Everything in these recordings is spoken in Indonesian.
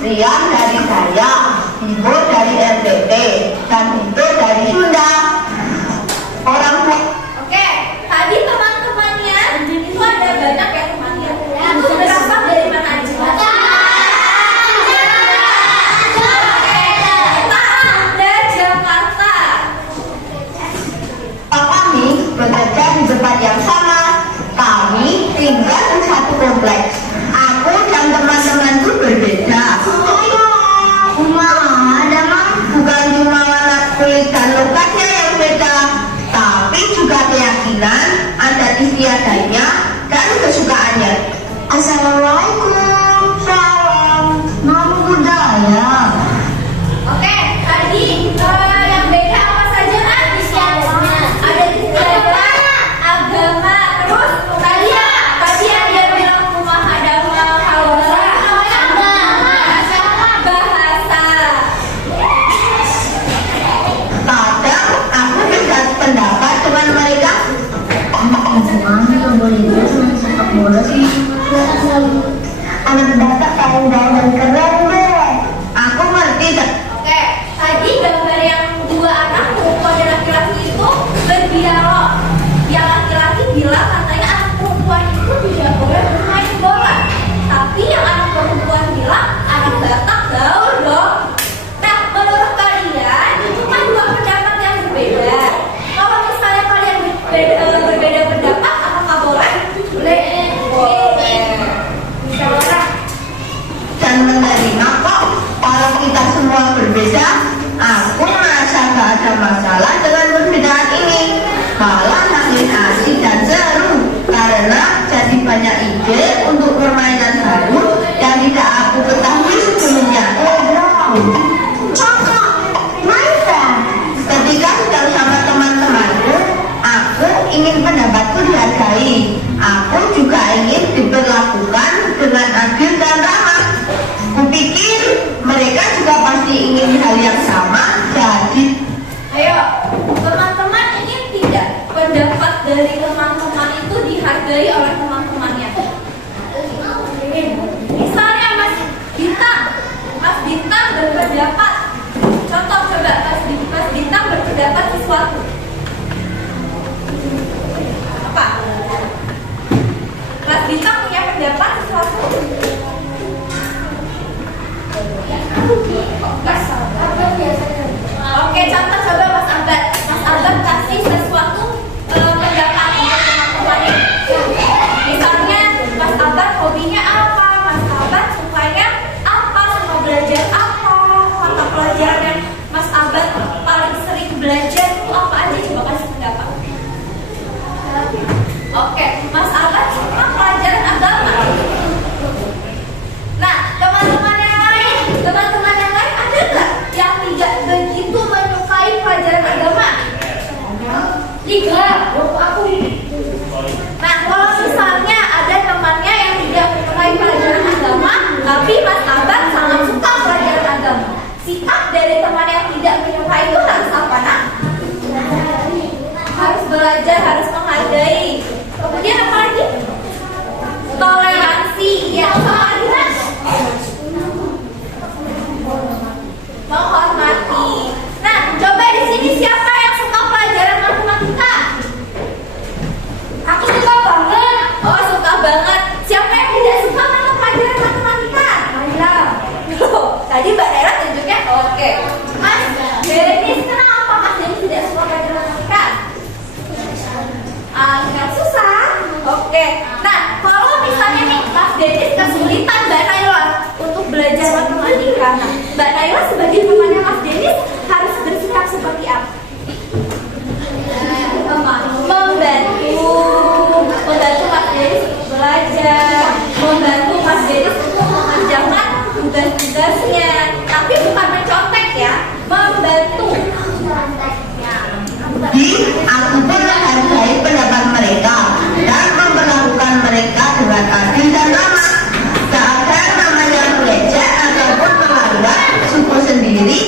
Rian dari saya, Ibu dari NTT, dan itu dari Sunda. Orang Oke, tadi teman-temannya itu ada banyak ya temannya. Itu berasal dari mana aja? Jakarta. Kami bekerja di tempat yang sama. Kami tinggal di satu kompleks. Aku dan teman-temanku berbeda. Bukan cuma warna kulit dan lokasinya yang beda, tapi penampilan, adat istiadatnya, dan kesukaannya. Assalamualaikum. Salam. Nama budaya. Oke, tadi yang beda apa saja kan? Ada istiadat, agama, terus tadi yang dia bilang rumah agama, kalau bahasa. Kadang aku bisa pendapat dengan mereka. Sepak bola sih. Anak batak paling jauh dan keren deh. Aku ngerti. Oke, tadi gambar yang dua anak perempuan dan laki-laki itu berdialog. Yang laki-laki bilang katanya anak perempuan itu tidak boleh bermain bola. Tapi yang anak perempuan bilang anak Batak gaul dong. Nah, menurut kalian itu kan dua pendapat yang berbeda. Kalau misalnya kalian berbeda pendapat, apakah boleh? Boleh. Bisa orang. Dan menerima kok. Kalau kita semua berbeda, aku merasa gak ada masalah dengan perbedaan ini. Malah makin asik dan seru karena jadi banyak ide untuk permainan baru yang tidak aku ketahui sebelumnya. Ketika sedang sama teman-temanku, aku ingin pendapatku dihargai. Aku juga ingin diperlakukan dengan adil dan ramah. Kupikir mereka juga pasti ingin hal yang sama. Jadi, Ayo, teman-teman ingin tidak pendapat dari teman-teman itu dihargai oleh teman-temannya? Misalnya Mas Bintang berpendapat. Contoh coba Mas Bintang berpendapat sesuatu. Apa? Mas Bintang punya pendapat sesuatu? Oke, contoh coba Mas Abad. Mas Abad kasih sesuatu pendapat untuk teman-temannya. Misalnya Mas Abad hobinya apa? Mas Abad sukanya apa? Sama belajar apa? Mata pelajaran yang Mas Abad paling sering belajar itu apa aja? Coba kasih pendapat. Oke, Mas Abad suka pelajaran agama. Nah, teman-teman yang lain ada nggak yang tidak begitu menyukai pelajaran agama? Tiga, aku. Nah, kalau misalnya ada temannya yang tidak menyukai pelajaran agama, tapi Mas Abad sangat suka pelajaran agama. Sikap dari teman yang tidak menyukai itu harus apa, nak? Harus belajar, harus menghargai. Kemudian apa lagi? Toleransi, ya, sama lagi, Mas. Menghormati. Nah, coba di sini siapa yang suka pelajaran matematika? Aku suka banget. Oh, suka banget. Siapa yang tidak suka mata pelajaran matematika? Naila. Loh, tadi Mbak Naila tunjuknya oke. Mas Denis, kenapa Mas Denis tidak suka pelajaran matematika? Nggak susah. Oke. Nah, kalau misalnya nih Mas Denis kesulitan Mbak Naila untuk belajar matematika, nah, Mbak Naila sebagai temannya Mas Denis harus bersikap seperti apa? Membantu Mas Denis untuk belajar, membantu Mas Denis untuk mengerjakan tugas-tugasnya, tapi bukan mencontek ya, membantu. aku pun menghargai pendapat mereka dan memperlakukan mereka dengan adil dan ramah. Tak ada namanya mengejek ataupun melanggar suku sendiri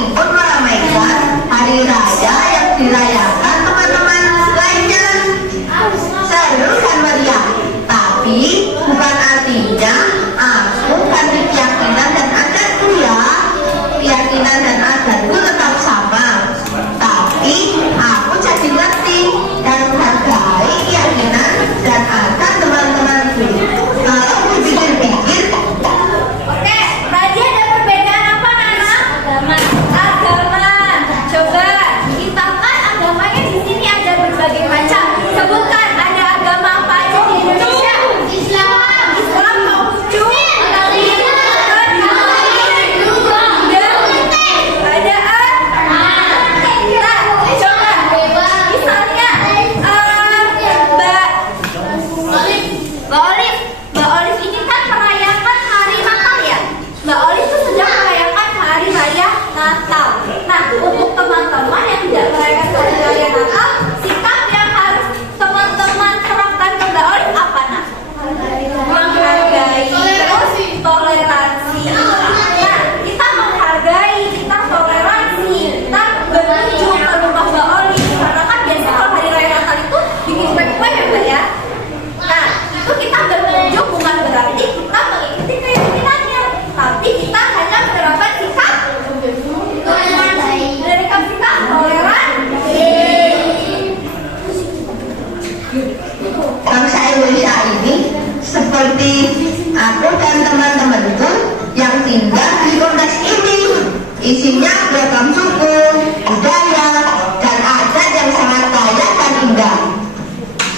ikut meramaikan hari raya yang dirayakan teman-teman lainnya. Seru kan meriah? Tapi bukan artinya aku ganti keyakinan dan adatku ya. Keyakinan dan adatku tetap sama. Tapi aku jadi ngerti dan menghargai keyakinan dan adat teman-temanku. Kalau dipikir-pikir, Oke, tadi ada perbedaan apa, Nana? Agama. Coba kita kan agamanya di sini ada berbagai macam. Sebutkan ada agama apa aja di Indonesia? Islam, Konghucu, Mbak Olive ini kan merayakan hari Natal ya? Mbak Olive itu sedang merayakan hari raya Natal. Nah, untuk teman-teman yang tidak merayakan hari raya Natal, sikap yang harus teman-teman terapkan ke Mbak Olive apa, Nak? Menghargai, terus toleransi. Nah, kita menghargai, kita toleransi, kita berkunjung ke rumah Mbak Olive. Karena kan biasanya kalau hari raya Natal itu bikin kue-kue ya, Mbak ya? Nah, itu kita berkunjung bukan berarti kita mengikuti keyakinannya, tapi kita hanya menerapkan sikap toleransi. bangsa Indonesia ini seperti aku dan teman-temanku yang tinggal di kompleks ini. Isinya beragam suku, budaya, dan adat yang sangat kaya dan indah.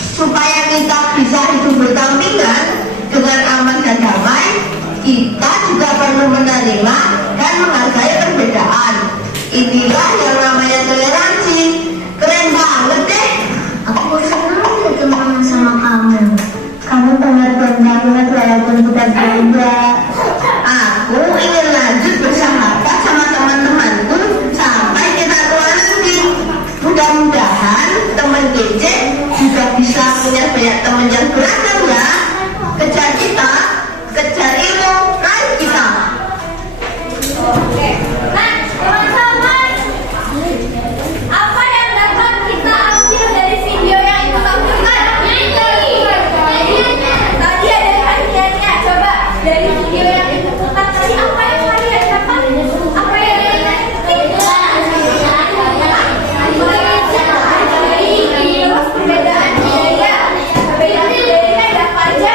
Supaya kita bisa hidup berdampingan dengan aman dan damai, kita juga perlu menerima dan menghargai perbedaan. Inilah yang namanya toleransi. Keren banget deh. Aku senang ketemu sama kamu. Kamu pengertian banget walaupun kita beda. Aku ingin lanjut bersahabat sama teman-temanku sampai kita tua nanti. Mudah-mudahan teman kece juga bisa punya banyak teman yang beragam ya. Kejar kita, kejar ilmu, raih kita. Oke, nah teman-teman, apa yang dapat kita ambil dari video yang ibu tampilkan? Tadi ada kajiannya, coba dari video yang ibu putar tadi apa yang kalian dapat? Apa yang kalian terus perbedaan budaya, ada apa aja?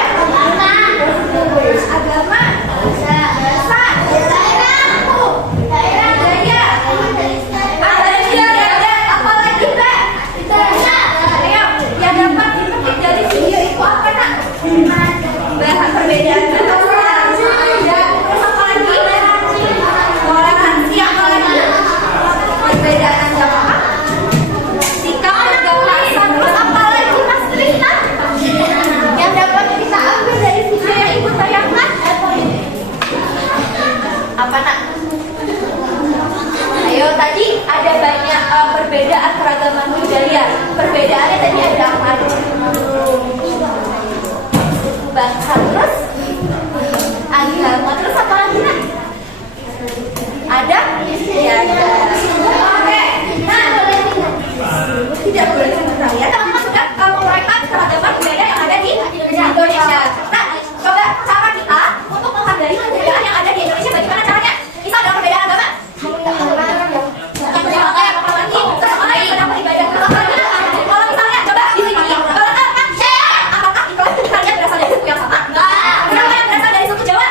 Agama, bahasa, budaya, ada apa lagi, Mbak? Ayo, yang dapat dipetik dari video itu apa, Nak? Bahas perbedaan bahasa, ada terus apa lagi? Toleransi, apa lagi? Perbedaan agama, sikap kegawasan, terus apa lagi, Mas Krishna? Yang dapat kita ambil dari video yang ibu tayangkan? Apa, Nak? Ayo, tadi ada banyak perbedaan keragaman budaya. Perbedaannya tadi ada apa? Bangsa, terus agama, terus apa lagi, Nak? Ada? Ya, ada. Oke, nah tidak boleh sebentar ya. Teman-teman sudah menguraikan keragaman budaya yang ada di Indonesia. Nah, coba cara kita untuk menghargai perbedaan yang ada di Indonesia bagaimana caranya? Kita ada perbedaan agama. Apa lagi? Ada ibadah. Kalau misalnya coba di sini, apakah di kelas kalian berasal dari suku yang sama? Berapa yang berasal dari suku Jawa?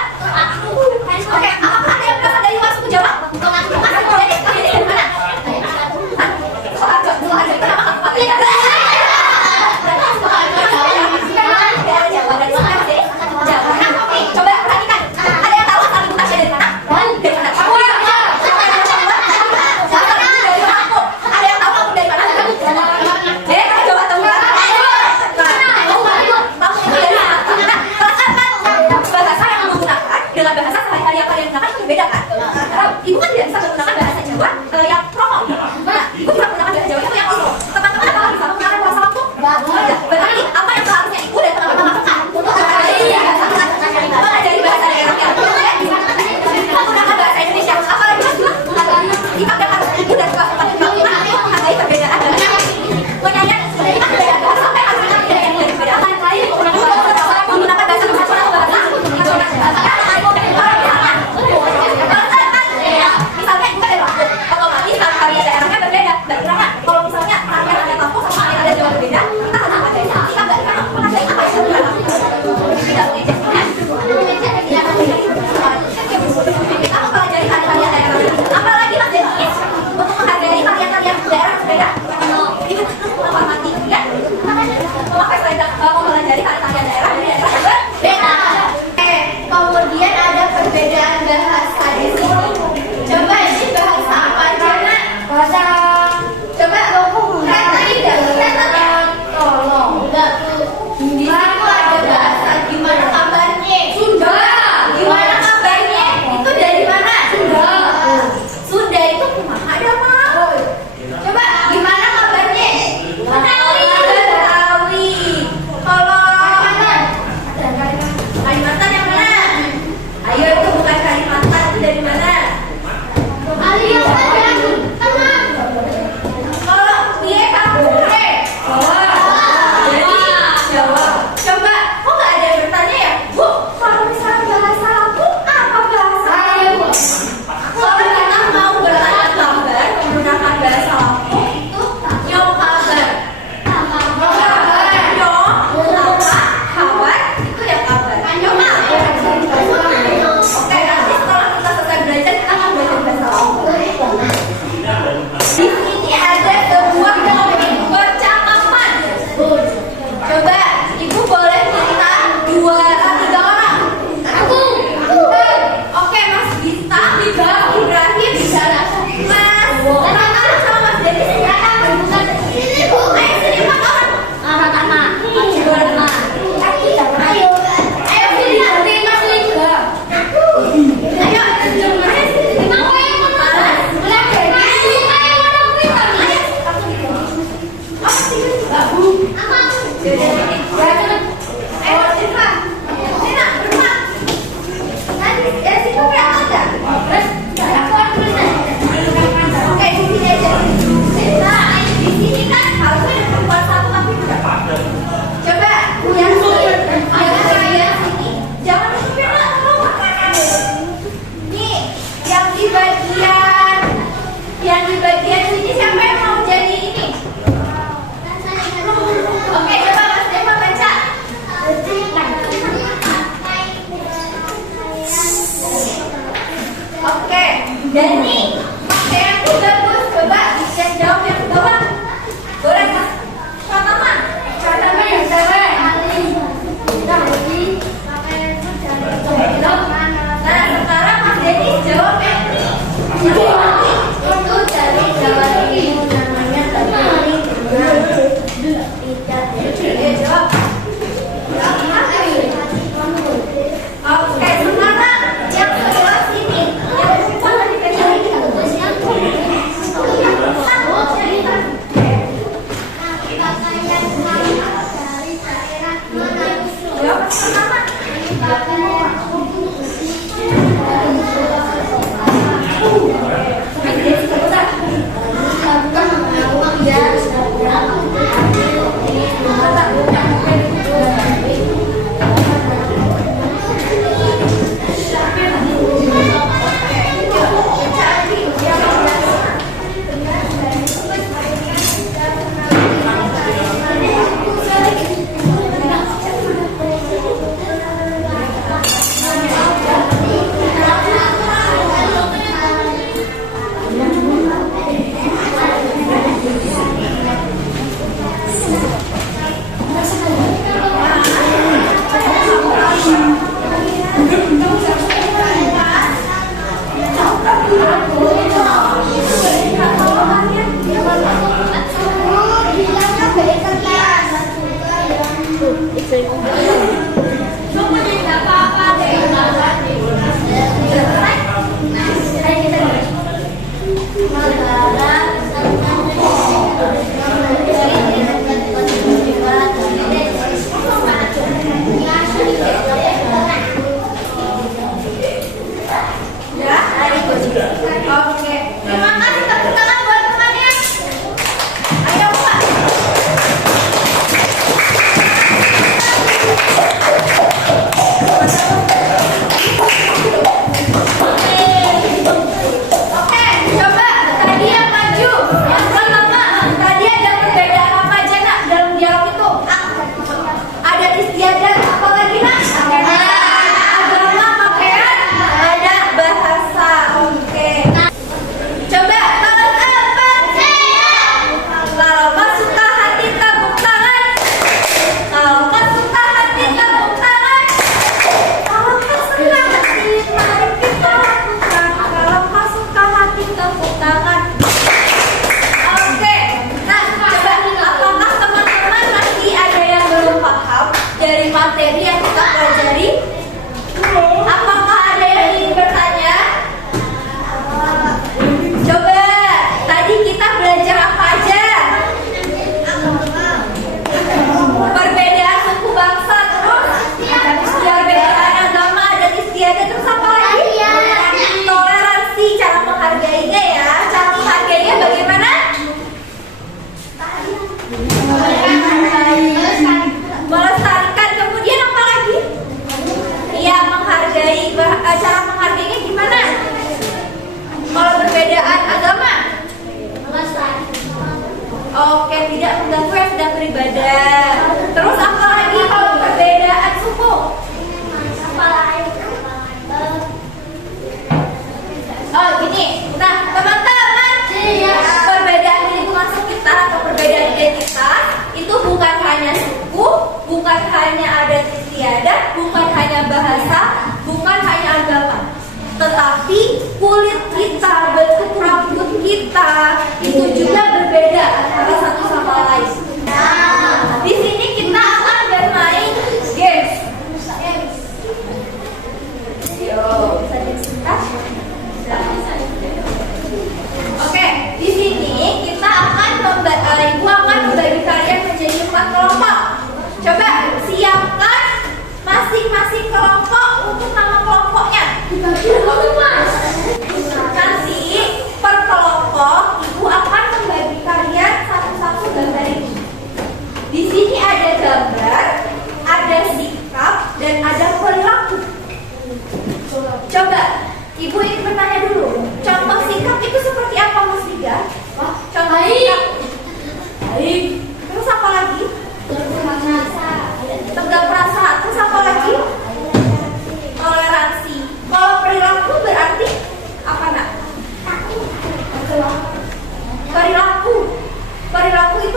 Oke, apakah ada yang berasal dari luar suku Jawa? Jadi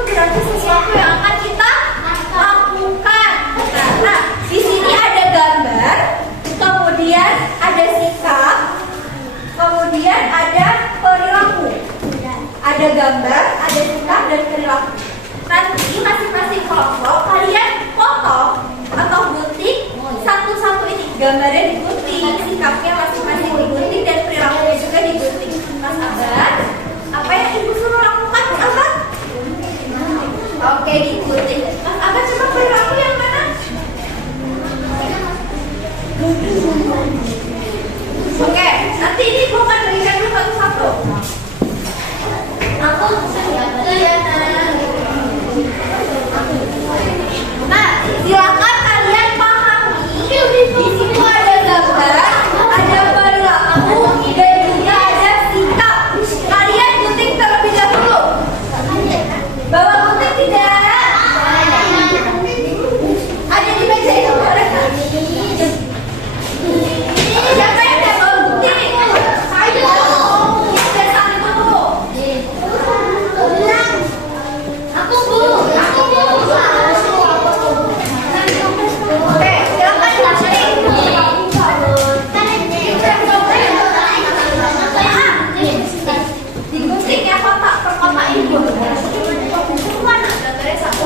berarti sesuatu yang akan kita lakukan. Nah, di sini ada gambar, kemudian ada sikap, kemudian ada perilaku. Ada gambar, ada sikap, dan perilaku. Nanti masing-masing kelompok kalian foto atau gunting satu-satu ini. Gambarnya digunting, sikapnya masing-masing digunting, dan perilakunya juga digunting. Mas Abad, apa yang ibu suruh lakukan, Mas Abad? Oke, digunting. Mas Abad, coba perilaku yang mana? Oke, nanti ini bukan berikan dulu satu-satu. Aku nah, silakan kalian pahami. Di situ ada gambar, ada perilaku, dan juga ada sikap. Kalian gunting terlebih dahulu. Bawa gunting tidak? Ada di meja itu, boleh kan? Siapa yang tidak bawa gunting? Ayo, kita sambil dulu. Aku bu. Oke, silakan gunting. Digunting ya kotak per kotak ini. Mana gambarnya satu?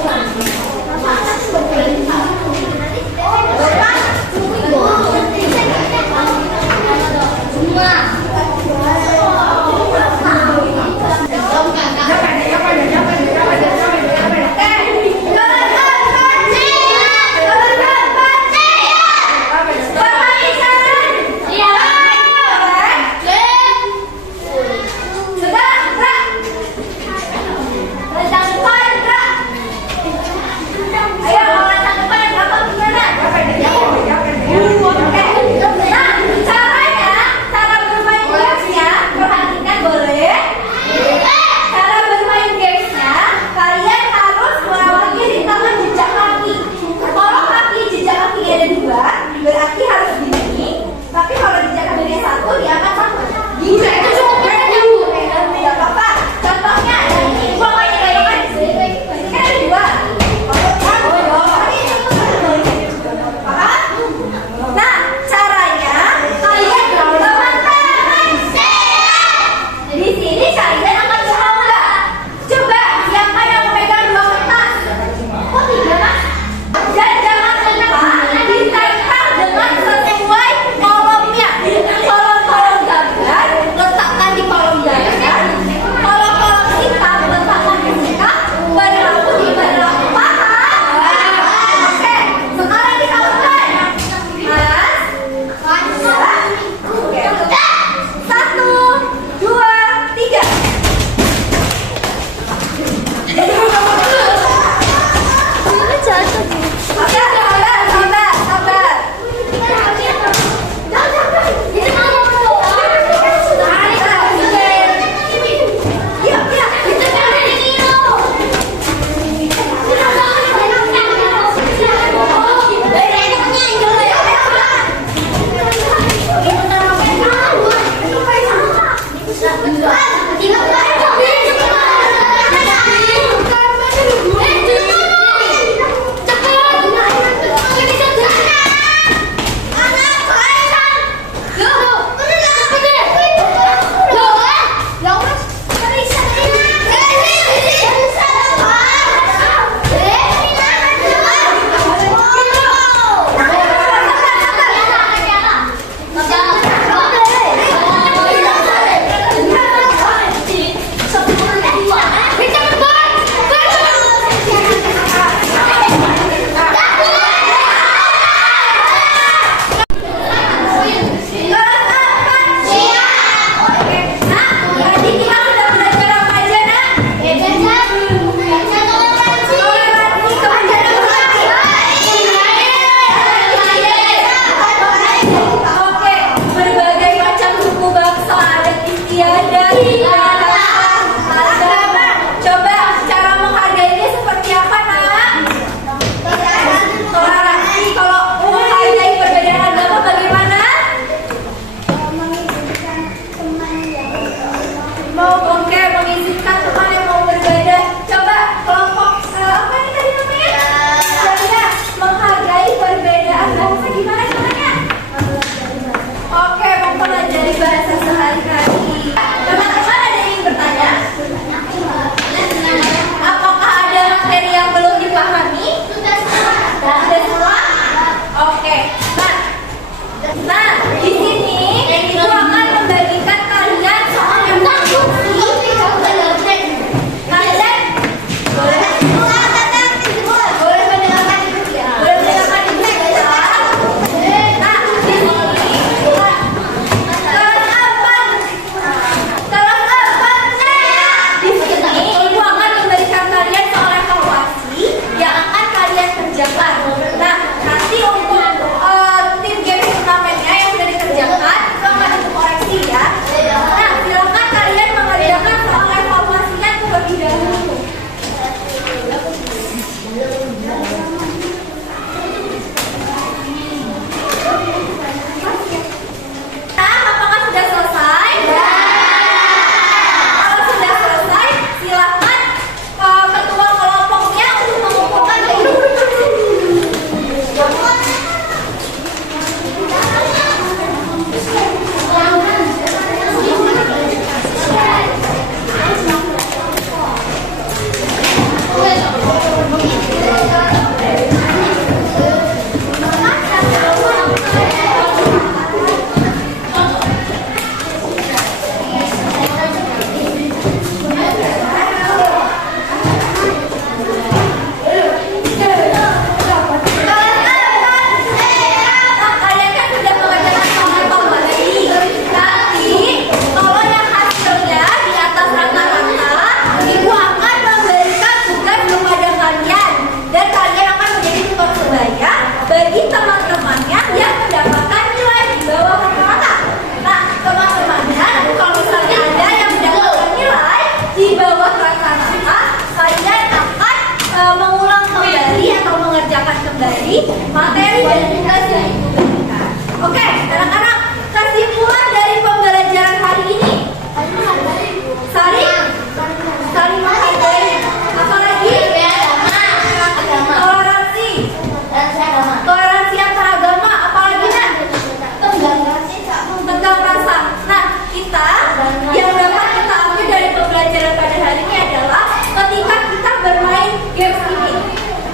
ketika kita bermain games ini.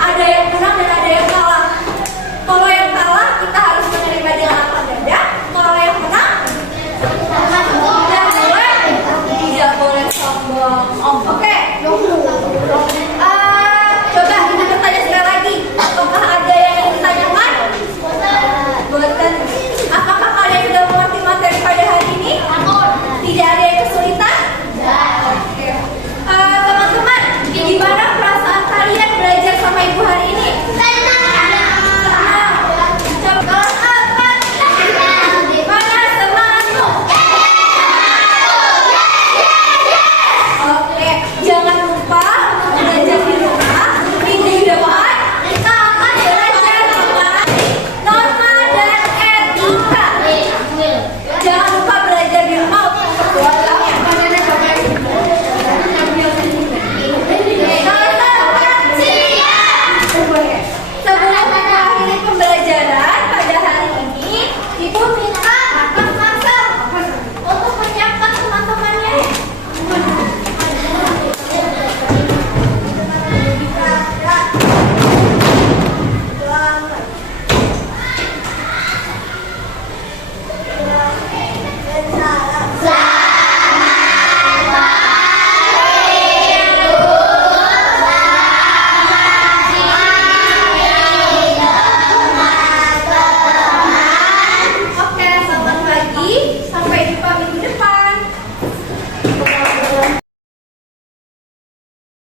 Ada yang menang dan ada yang kalah. Kalau yang kalah kita harus menerima dengan lapang dada. Kalau yang menang tidak boleh sombong. Oke.